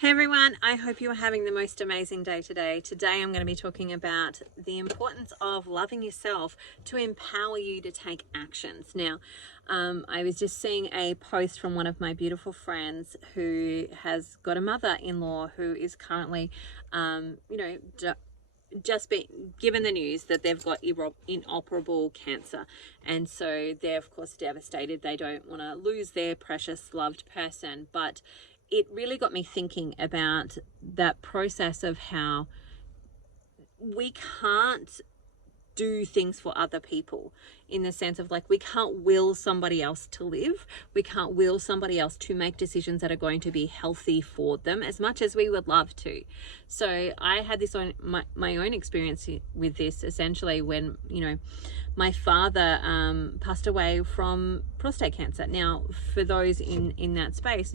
Hey everyone, I hope you are having the most amazing day today. Today I'm going to be talking about the importance of loving yourself to empower you to take actions. Now, I was just seeing a post from one of my beautiful friends who has got a mother-in-law who is currently, just been given the news that they've got inoperable cancer, and so they're of course devastated. They don't want to lose their precious loved person, but it really got me thinking about that process of how we can't do things for other people, in the sense of, like, we can't will somebody else to live. We can't will somebody else to make decisions that are going to be healthy for them, as much as we would love to. So I had this on my own experience with this, essentially, when my father passed away from prostate cancer. Now, for those in that space,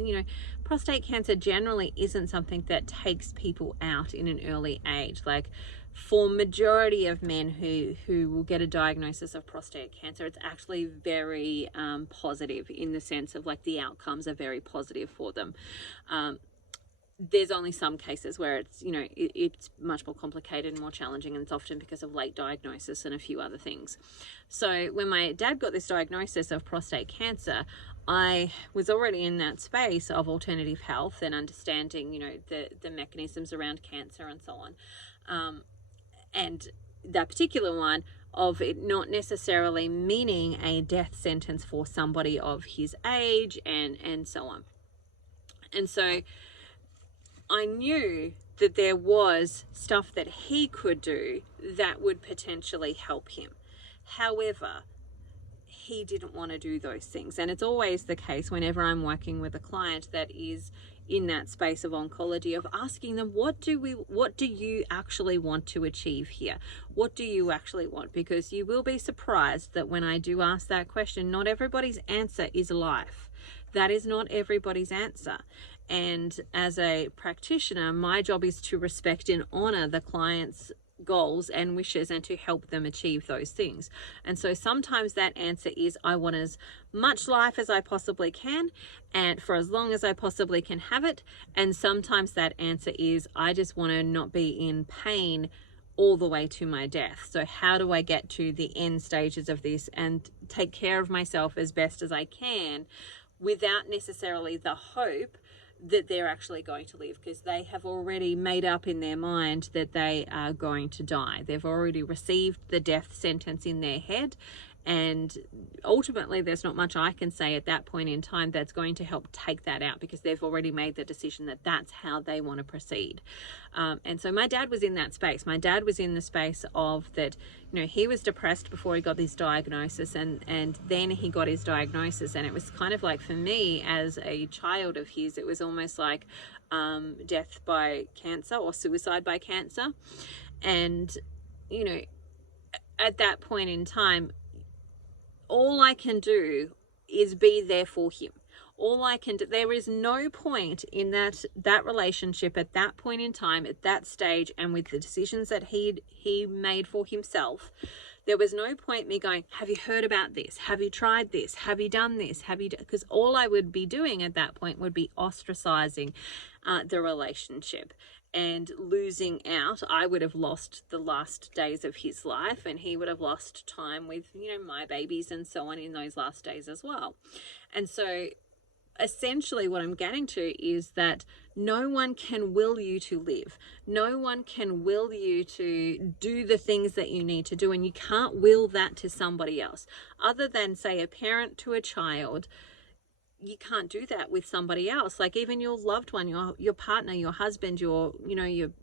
prostate cancer generally isn't something that takes people out in an early age. Like, for majority of men who will get a diagnosis of prostate cancer, it's actually very positive, in the sense of, like, the outcomes are very positive for them. There's only some cases where it's much more complicated and more challenging, and it's often because of late diagnosis and a few other things. So when my dad got this diagnosis of prostate cancer, I was already in that space of alternative health and understanding, the mechanisms around cancer and so on. And that particular one of it not necessarily meaning a death sentence for somebody of his age and so on. And so I knew that there was stuff that he could do that would potentially help him. However, he didn't want to do those things. And it's always the case whenever I'm working with a client that is in that space of oncology, of asking them, what do you actually want to achieve here? What do you actually want? Because you will be surprised that when I do ask that question, not everybody's answer is life. That is not everybody's answer. And as a practitioner, my job is to respect and honor the client's goals and wishes, and to help them achieve those things. And so sometimes that answer is, I want as much life as I possibly can, and for as long as I possibly can have it. And sometimes that answer is, I just want to not be in pain all the way to my death. So how do I get to the end stages of this and take care of myself as best as I can, without necessarily the hope that they're actually going to live, because they have already made up in their mind that they are going to die. They've already received the death sentence in their head, and ultimately there's not much I can say at that point in time that's going to help take that out, because they've already made the decision that that's how they want to proceed. And so my dad was in that space. My dad was in the space of that, he was depressed before he got this diagnosis, and then he got his diagnosis, and it was kind of like, for me as a child of his, it was almost like death by cancer or suicide by cancer. And at that point in time, all I can do is be there for him. All I can do, there is no point in that relationship at that point in time, at that stage, and with the decisions that he made for himself, there was no point me going, have you heard about this? Have you tried this? Have you done this? Because all I would be doing at that point would be ostracizing the relationship and losing out. I would have lost the last days of his life, and he would have lost time with, my babies and so on in those last days as well. And so essentially what I'm getting to is that no one can will you to live. No one can will you to do the things that you need to do, and you can't will that to somebody else. Other than, say, a parent to a child, you can't do that with somebody else. Like, even your loved one, your partner, your husband, your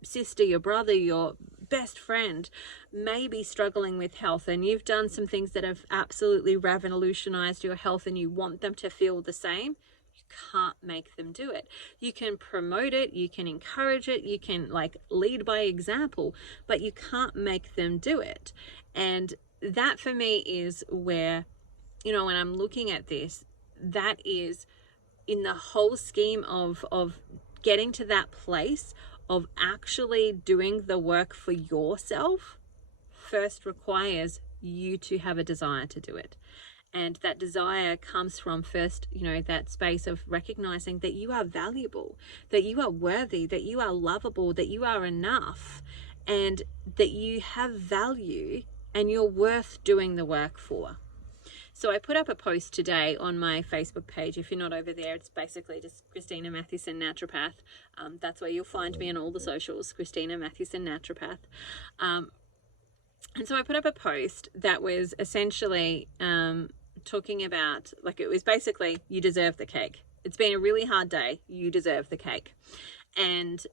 sister, your brother, your best friend may be struggling with health, and you've done some things that have absolutely revolutionized your health, and you want them to feel the same. You can't make them do it. You can promote it, you can encourage it, you can lead by example, but you can't make them do it. And that for me is where, when I'm looking at this, that is in the whole scheme of getting to that place of actually doing the work for yourself, first requires you to have a desire to do it. And that desire comes from first, you know, that space of recognizing that you are valuable, that you are worthy, that you are lovable, that you are enough, and that you have value and you're worth doing the work for. So I put up a post today on my Facebook page. If you're not over there, it's basically just Christina Mathewson Naturopath. That's where you'll find me on all the socials, Christina Mathewson Naturopath. And so I put up a post that was essentially talking about, like, it was basically, you deserve the cake. It's been a really hard day. You deserve the cake. And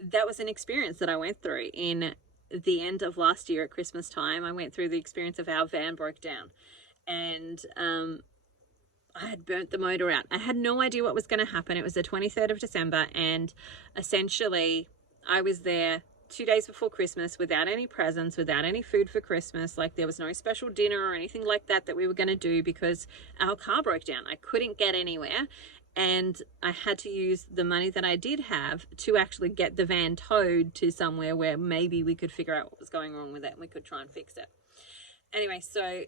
that was an experience that I went through in the end of last year at Christmas time. I went through the experience of our van broke down. And I had burnt the motor out. I had no idea what was going to happen. It was the 23rd of December, and essentially I was there 2 days before Christmas without any presents, without any food for Christmas. Like, there was no special dinner or anything like that we were going to do because our car broke down. I couldn't get anywhere, and I had to use the money that I did have to actually get the van towed to somewhere where maybe we could figure out what was going wrong with it and we could try and fix it. Anyway, so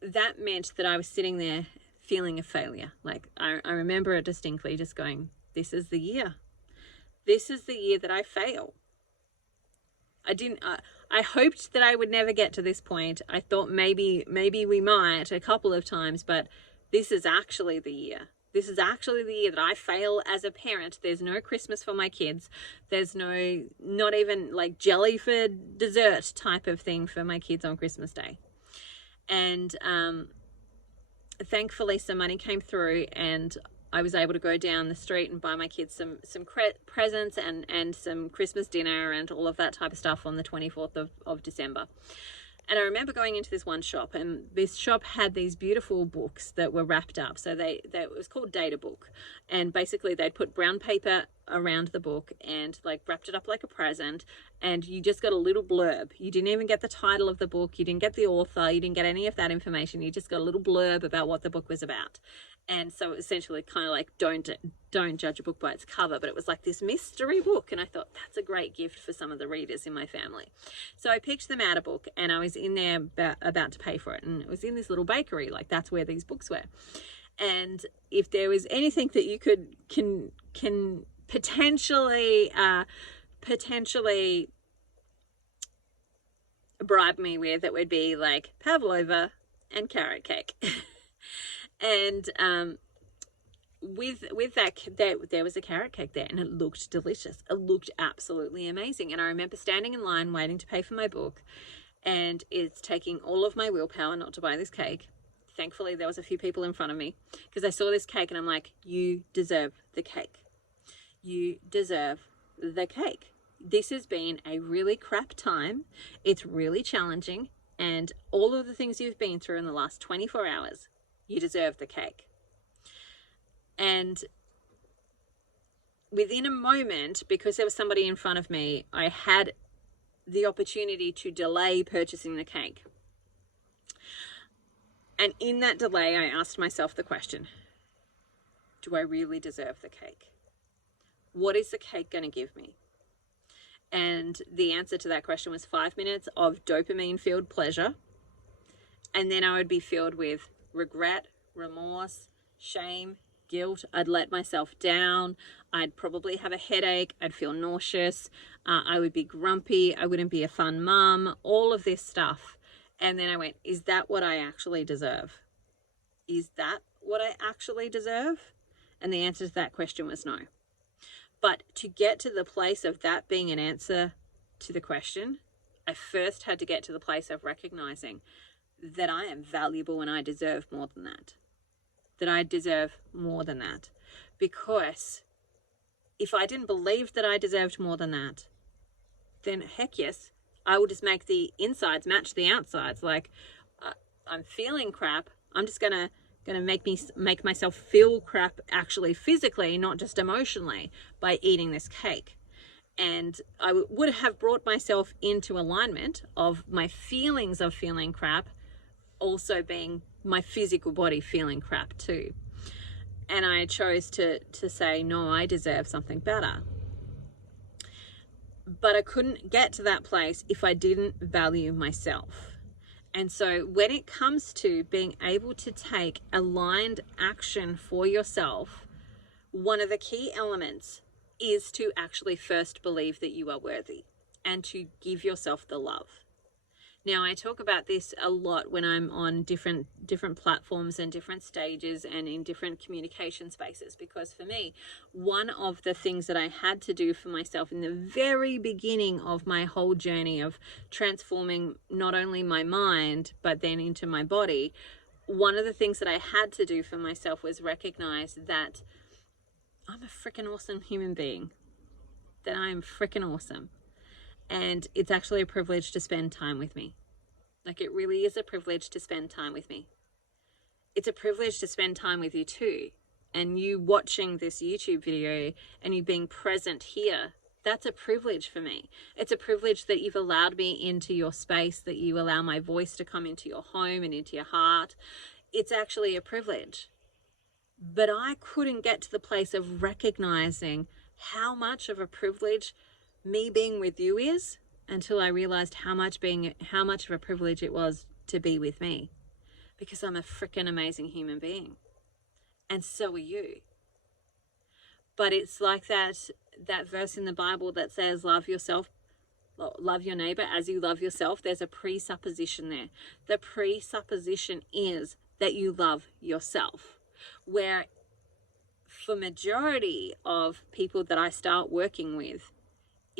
that meant that I was sitting there feeling a failure. Like, I remember it distinctly, just going, this is the year. This is the year that I fail. I hoped that I would never get to this point. I thought maybe we might a couple of times, but this is actually the year. This is actually the year that I fail as a parent. There's no Christmas for my kids. There's not even like jelly for dessert type of thing for my kids on Christmas Day. And thankfully some money came through, and I was able to go down the street and buy my kids some presents and some Christmas dinner and all of that type of stuff on the 24th of December. And I remember going into this one shop, and this shop had these beautiful books that were wrapped up. So it was called Data Book, and basically they'd put brown paper around the book and like wrapped it up like a present, and you just got a little blurb. You didn't even get the title of the book, you didn't get the author, you didn't get any of that information. You just got a little blurb about what the book was about. And so essentially kind of like, don't judge a book by its cover, but it was like this mystery book. And I thought, that's a great gift for some of the readers in my family. So I picked them out a book, and I was in there about to pay for it. And it was in this little bakery, like that's where these books were. And if there was anything that you can potentially bribe me with, it would be like pavlova and carrot cake. And with that, there was a carrot cake there, and it looked delicious. It looked absolutely amazing. And I remember standing in line waiting to pay for my book, and it's taking all of my willpower not to buy this cake. Thankfully, there was a few people in front of me, because I saw this cake and I'm like, you deserve the cake. You deserve the cake. This has been a really crap time. It's really challenging, and all of the things you've been through in the last 24 hours, you deserve the cake. And within a moment, because there was somebody in front of me, I had the opportunity to delay purchasing the cake. And in that delay, I asked myself the question, do I really deserve the cake? What is the cake going to give me? And the answer to that question was 5 minutes of dopamine-filled pleasure. And then I would be filled with regret, remorse, shame, guilt. I'd let myself down. I'd probably have a headache. I'd feel nauseous. I would be grumpy. I wouldn't be a fun mum. All of this stuff. And then I went, is that what I actually deserve? Is that what I actually deserve? And the answer to that question was no. But to get to the place of that being an answer to the question, I first had to get to the place of recognizing that I am valuable and I deserve more than that. That I deserve more than that. Because if I didn't believe that I deserved more than that, then heck yes, I would just make the insides match the outsides. Like, I'm feeling crap. I'm just gonna make myself feel crap actually physically, not just emotionally, by eating this cake. And I would have brought myself into alignment of my feelings of feeling crap also being my physical body feeling crap too. And I chose to say, no, I deserve something better. But I couldn't get to that place if I didn't value myself. And so when it comes to being able to take aligned action for yourself, one of the key elements is to actually first believe that you are worthy and to give yourself the love. Now, I talk about this a lot when I'm on different platforms and different stages and in different communication spaces, because for me, one of the things that I had to do for myself in the very beginning of my whole journey of transforming not only my mind, but then into my body, one of the things that I had to do for myself was recognize that I'm a freaking awesome human being, that I am freaking awesome. And it's actually a privilege to spend time with me. Like, it really is a privilege to spend time with me. It's a privilege to spend time with you too. And you watching this YouTube video and you being present here, that's a privilege for me. It's a privilege that you've allowed me into your space, that you allow my voice to come into your home and into your heart. It's actually a privilege. But I couldn't get to the place of recognizing how much of a privilege me being with you is until I realized how much of a privilege it was to be with me, because I'm a freaking amazing human being, and so are you. But it's like that verse in the Bible that says, love your neighbor as you love yourself. There's a presupposition there. The presupposition is that you love yourself, where for majority of people that I start working with,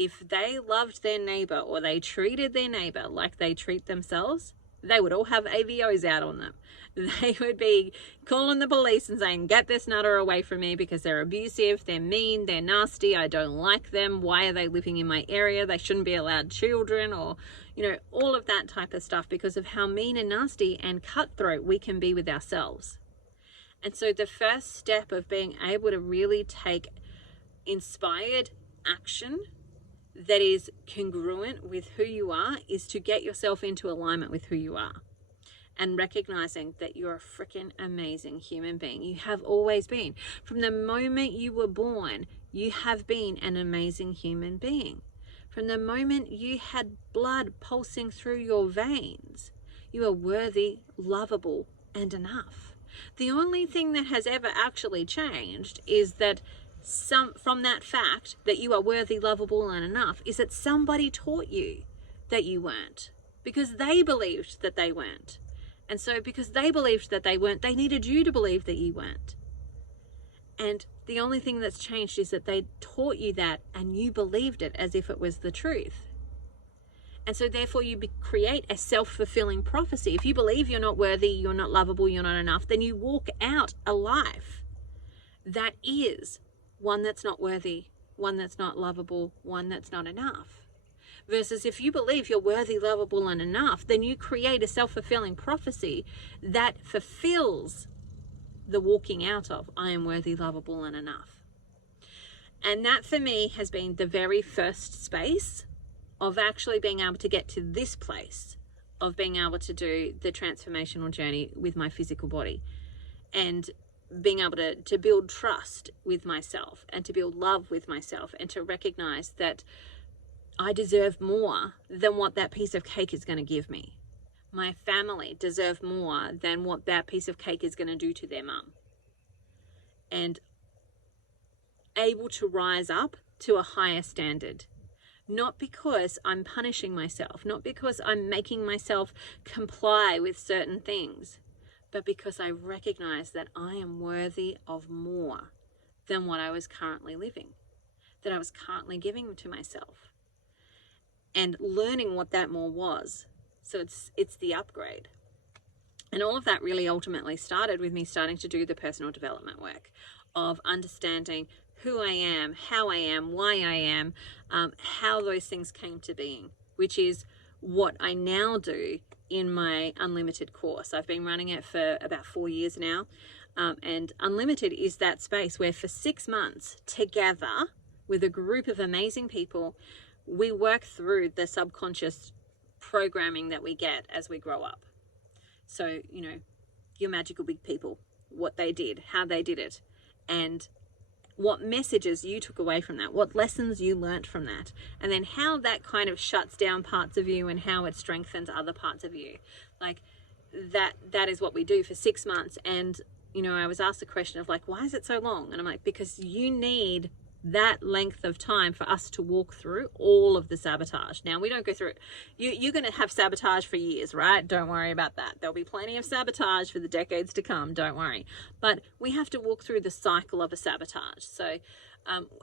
if they loved their neighbor or they treated their neighbor like they treat themselves, they would all have AVOs out on them. They would be calling the police and saying, get this nutter away from me because they're abusive, they're mean, they're nasty, I don't like them, why are they living in my area, they shouldn't be allowed children, or, all of that type of stuff, because of how mean and nasty and cutthroat we can be with ourselves. And so the first step of being able to really take inspired action that is congruent with who you are is to get yourself into alignment with who you are and recognizing that you're a freaking amazing human being. You have always been. From the moment you were born, you have been an amazing human being. From the moment you had blood pulsing through your veins, you are worthy, lovable, and enough. The only thing that has ever actually changed is that from that fact that you are worthy, lovable, and enough, is that somebody taught you that you weren't, because they believed that they weren't. And so because they believed that they weren't, they needed you to believe that you weren't. And the only thing that's changed is that they taught you that and you believed it as if it was the truth. And so therefore you create a self-fulfilling prophecy. If you believe you're not worthy, you're not lovable, you're not enough, then you walk out a life that is one that's not worthy, one that's not lovable, one that's not enough. Versus if you believe you're worthy, lovable, and enough, then you create a self-fulfilling prophecy that fulfills the walking out of, I am worthy, lovable, and enough. And that for me has been the very first space of actually being able to get to this place of being able to do the transformational journey with my physical body, and being able to build trust with myself and to build love with myself and to recognize that I deserve more than what that piece of cake is going to give me. My family deserve more than what that piece of cake is going to do to their mum. And able to rise up to a higher standard. Not because I'm punishing myself, not because I'm making myself comply with certain things, but because I recognize that I am worthy of more than what I was currently living, that I was currently giving to myself, and learning what that more was. So it's the upgrade. And all of that really ultimately started with me starting to do the personal development work of understanding who I am, how I am, why I am, how those things came to being, which is what I now do in my Unlimited course. I've been running it for about 4 years now. And Unlimited is that space where for 6 months together with a group of amazing people, we work through the subconscious programming that we get as we grow up. So, your magical big people, what they did, how they did it, and what messages you took away from that, what lessons you learnt from that, and then how that kind of shuts down parts of you and how it strengthens other parts of you. Like that is what we do for 6 months. And you know, I was asked the question of like, why is it so long? And I'm like, because you need that length of time for us to walk through all of the sabotage. Now, we don't go through it. You're going to have sabotage for years, right? Don't worry about that. There'll be plenty of sabotage for the decades to come. Don't worry. But we have to walk through the cycle of a sabotage. So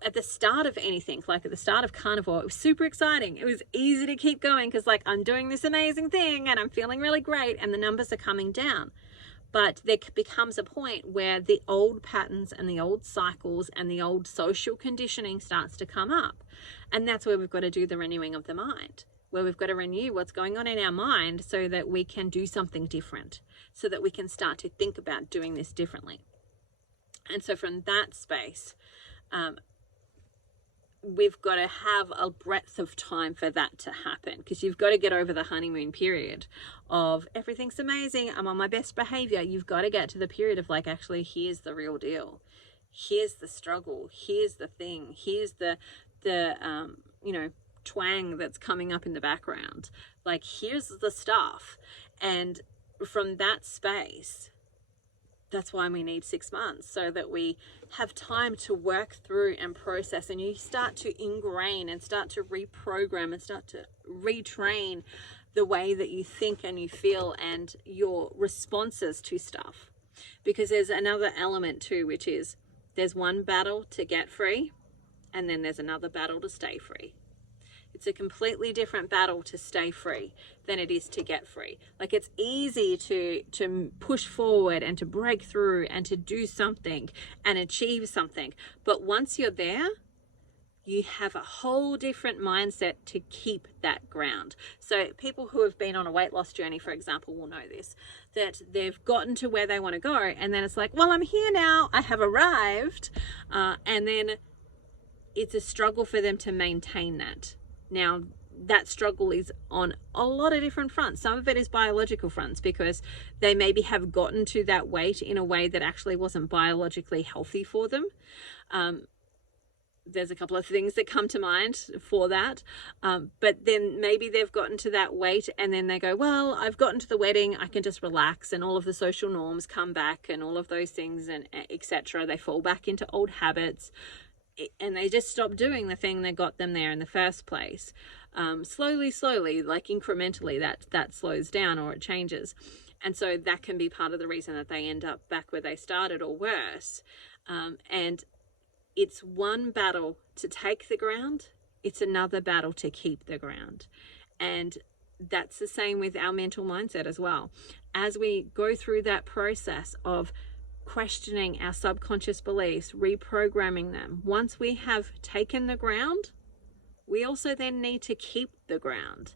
at the start of anything, like at the start of Carnivore, it was super exciting. It was easy to keep going because like I'm doing this amazing thing and I'm feeling really great and the numbers are coming down. But there becomes a point where the old patterns and the old cycles and the old social conditioning starts to come up. And that's where we've got to do the renewing of the mind, where we've got to renew what's going on in our mind so that we can do something different, so that we can start to think about doing this differently. And so from that space, we've got to have a breadth of time for that to happen, because you've got to get over the honeymoon period of everything's amazing, I'm on my best behavior. You've got to get to the period of like, actually, here's the real deal. Here's the struggle. Here's the thing. Here's the you know, twang that's coming up in the background. Like, here's the stuff. And from that space, that's why we need 6 months, so that we have time to work through and process, and you start to ingrain and start to reprogram and start to retrain the way that you think and you feel and your responses to stuff. Because there's another element too, which is there's one battle to get free and then there's another battle to stay free. It's a completely different battle to stay free than it is to get free. Like, it's easy to push forward and to break through and to do something and achieve something. But once you're there, you have a whole different mindset to keep that ground. So people who have been on a weight loss journey, for example, will know this, that they've gotten to where they want to go. And then it's like, well, I'm here now. I have arrived. And then it's a struggle for them to maintain that. Now, that struggle is on a lot of different fronts. Some of it is biological fronts, because they maybe have gotten to that weight in a way that actually wasn't biologically healthy for them. There's a couple of things that come to mind for that. But then maybe they've gotten to that weight and then they go, well, I've gotten to the wedding, I can just relax, and all of the social norms come back and all of those things, and etc. They fall back into old habits. And they just stop doing the thing that got them there in the first place. Slowly, like incrementally, that slows down or it changes. And so that can be part of the reason that they end up back where they started or worse. And it's one battle to take the ground. It's another battle to keep the ground. And that's the same with our mental mindset as well. As we go through that process of questioning our subconscious beliefs, reprogramming them, once we have taken the ground, we also then need to keep the ground.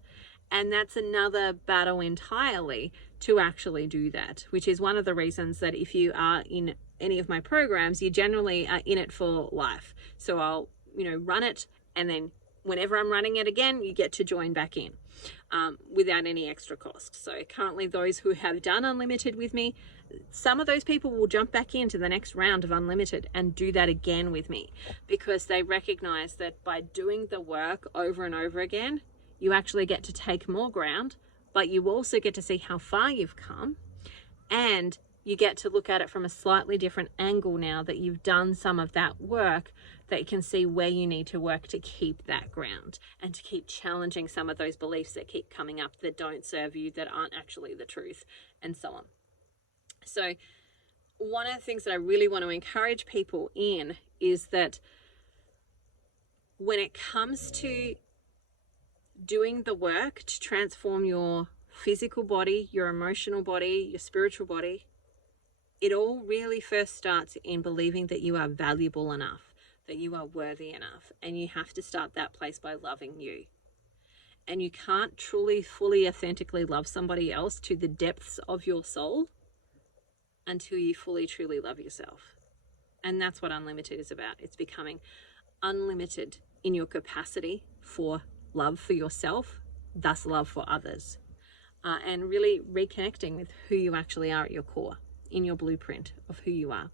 And that's another battle entirely to actually do that, which is one of the reasons that if you are in any of my programs, you generally are in it for life. So I'll, run it, and then whenever I'm running it again, you get to join back in without any extra cost. So currently, those who have done Unlimited with me, some of those people will jump back into the next round of Unlimited and do that again with me, because they recognize that by doing the work over and over again, you actually get to take more ground, but you also get to see how far you've come, and you get to look at it from a slightly different angle now that you've done some of that work, that you can see where you need to work to keep that ground and to keep challenging some of those beliefs that keep coming up that don't serve you, that aren't actually the truth, and so on. So one of the things that I really want to encourage people in is that when it comes to doing the work to transform your physical body, your emotional body, your spiritual body, it all really first starts in believing that you are valuable enough, that you are worthy enough, and you have to start that place by loving you. And you can't truly, fully, authentically love somebody else to the depths of your soul until you fully, truly love yourself. And that's what Unlimited is about. It's becoming unlimited in your capacity for love for yourself, thus love for others, and really reconnecting with who you actually are at your core, in your blueprint of who you are,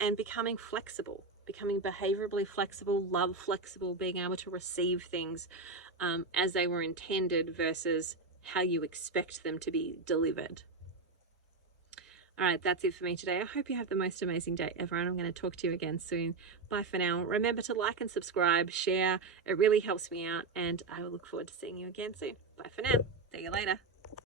and becoming flexible becoming behaviorally flexible, love flexible, being able to receive things as they were intended versus how you expect them to be delivered. All right, that's it for me today. I hope you have the most amazing day ever, and I'm going to talk to you again soon. Bye for now. Remember to like and subscribe, share. It really helps me out, and I will look forward to seeing you again soon. Bye for now. See you later.